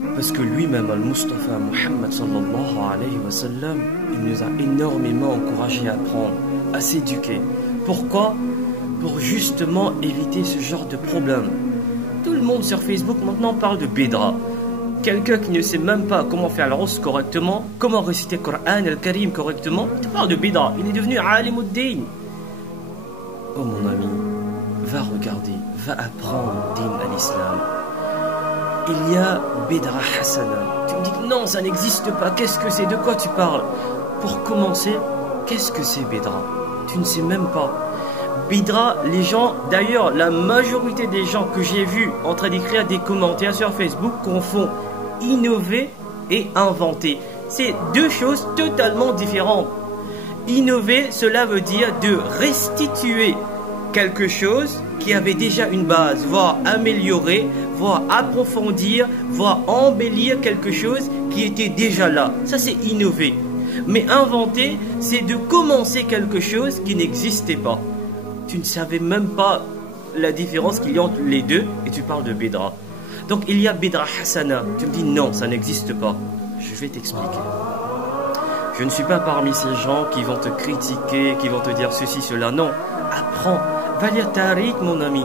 Parce que lui-même, Al-Mustafa Muhammad sallallahu alayhi wa sallam, il nous a énormément encouragé à apprendre, à s'éduquer. Pourquoi? Pour justement éviter ce genre de problème. Tout le monde sur Facebook maintenant parle de bid'a. Quelqu'un qui ne sait même pas comment faire le rose correctement, comment réciter le Coran al-Karim correctement, il te parle de bid'a. Il est devenu alim-ud-din. Oh mon ami, va regarder, va apprendre din à l'islam. Il y a bid'a hasana. Tu me dis que non, ça n'existe pas. Qu'est-ce que c'est? De quoi tu parles? Pour commencer, qu'est-ce que c'est bid'a? Tu ne sais même pas. Bid'a, les gens, d'ailleurs, la majorité des gens que j'ai vus en train d'écrire des commentaires sur Facebook confondent innover et inventer. C'est deux choses totalement différentes. Innover, cela veut dire de restituer quelque chose qui avait déjà une base, voire améliorer, voire approfondir, voire embellir quelque chose qui était déjà là. Ça, c'est innover. Mais inventer, c'est de commencer quelque chose qui n'existait pas. Tu ne savais même pas la différence qu'il y a entre les deux et tu parles de bid'a. Donc il y a bid'a hasana. Tu me dis non, ça n'existe pas. Je vais t'expliquer. Je ne suis pas parmi ces gens qui vont te critiquer, qui vont te dire ceci, cela. Non, apprends. Va lire Tariq, mon ami.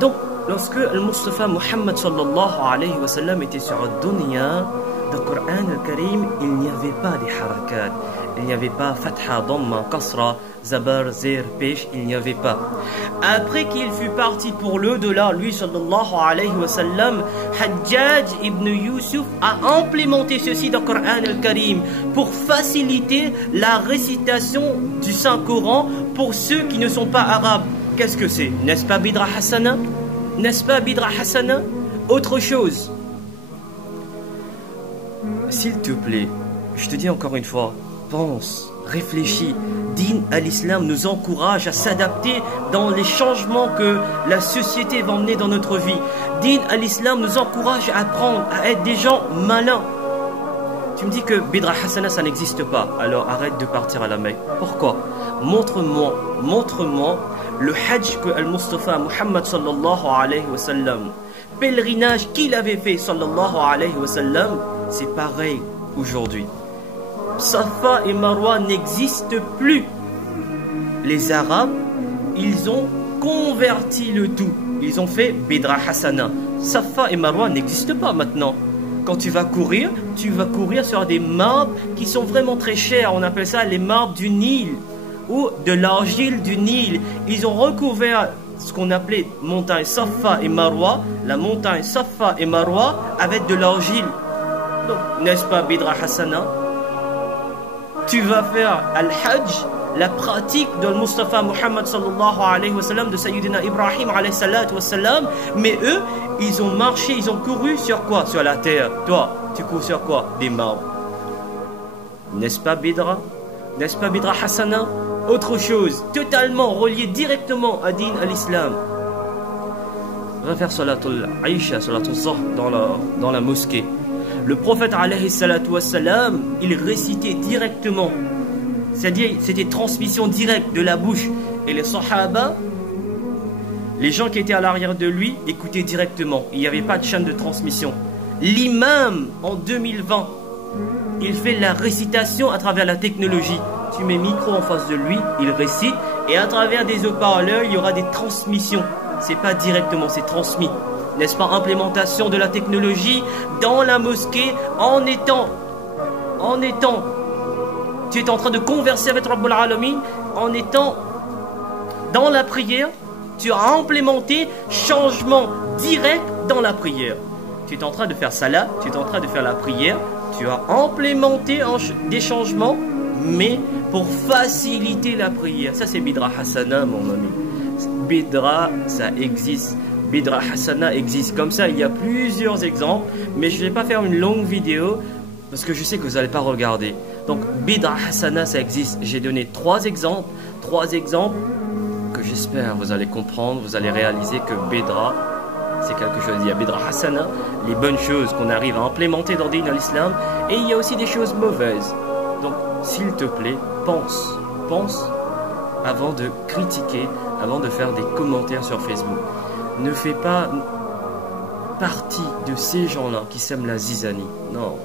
Donc, lorsque Al-Mustafa Muhammad sallallahu alayhi wa sallam était sur la dunya, dans le Coran al-Karim, il n'y avait pas des harakat. Il n'y avait pas fatha, dhamma, kasra, zabar, zir, pesh, il n'y avait pas. Après qu'il fut parti pour l'au-delà, lui sallallahu alayhi wa sallam, Hajjaj ibn Yusuf a implémenté ceci dans le Coran al-Karim pour faciliter la récitation du Saint-Coran pour ceux qui ne sont pas arabes. Qu'est-ce que c'est? N'est-ce pas bid'a hasana? N'est-ce pas bid'a hasana? Autre chose. S'il te plaît, je te dis encore une fois, pense, réfléchis. Din à l'islam nous encourage à s'adapter dans les changements que la société va emmener dans notre vie. Din à l'islam nous encourage à apprendre, à être des gens malins. Tu me dis que bid'a hasana ça n'existe pas, alors arrête de partir à la Mecque. Pourquoi? Montre-moi le hajj que Al-Mustafa Muhammad sallallahu alayhi wa sallam, pèlerinage qu'il avait fait sallallahu alayhi wa sallam, c'est pareil aujourd'hui. Safa et Marwa n'existent plus. Les Arabes, ils ont converti le tout. Ils ont fait bid'a hasana. Safa et Marwa n'existent pas maintenant. Quand tu vas courir sur des marbres qui sont vraiment très chers. On appelle ça les marbres du Nil ou de l'argile du Nil. Ils ont recouvert ce qu'on appelait montagne Safa et Marwa, la montagne Safa et Marwa avec de l'argile. Donc, n'est-ce pas bid'a hasana? Tu vas faire al-Hajj, la pratique de Mustafa Muhammad sallallahu alayhi wa sallam, de Sayyidina Ibrahim alayhi salatu wa sallam, mais eux, ils ont marché, ils ont couru sur quoi? Sur la terre. Toi, tu cours sur quoi? Des marbres. N'est-ce pas bid'a? N'est-ce pas bid'a hasana? Autre chose, totalement relié directement à din à l'islam. Va faire salatul Aisha, salatul Zuhr dans la mosquée. Le prophète alayhi salatu wassalam, il récitait directement. C'est-à-dire, c'était transmission directe de la bouche. Et les sahaba, les gens qui étaient à l'arrière de lui, écoutaient directement. Il n'y avait pas de chaîne de transmission. L'imam, en 2020, il fait la récitation à travers la technologie. Tu mets micro en face de lui, il récite. Et à travers des haut-parleurs, il y aura des transmissions. C'est pas directement, c'est transmis. N'est-ce pas, implémentation de la technologie dans la mosquée en étant, tu es en train de converser avec Rabbul Alamin, en étant dans la prière, tu as implémenté changement direct dans la prière. Tu es en train de faire salat, tu es en train de faire la prière, tu as implémenté des changements, mais pour faciliter la prière. Ça c'est bid'a hasana, mon ami. Bid'a, ça existe. Bid'a hasana existe comme ça, il y a plusieurs exemples, mais je ne vais pas faire une longue vidéo parce que je sais que vous n'allez pas regarder. Donc bid'a hasana ça existe, j'ai donné trois exemples que j'espère vous allez comprendre, vous allez réaliser que bid'a c'est quelque chose. Il y a bid'a hasana, les bonnes choses qu'on arrive à implémenter dans din al-islam, et il y a aussi des choses mauvaises. Donc s'il te plaît, pense avant de critiquer, avant de faire des commentaires sur Facebook. Ne fais pas partie de ces gens-là qui sèment la zizanie. Non,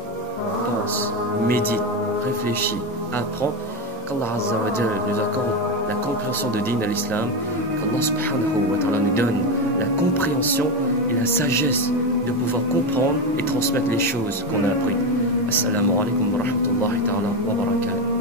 pense, médite, réfléchis, apprends. Qu'Allah Azza wa Jal nous accorde la compréhension de din à l'islam, qu'Allah subhanahu wa ta'ala nous donne la compréhension et la sagesse de pouvoir comprendre et transmettre les choses qu'on a apprises. Assalamu alaikum wa rahmatullahi ta'ala wa barakatuh.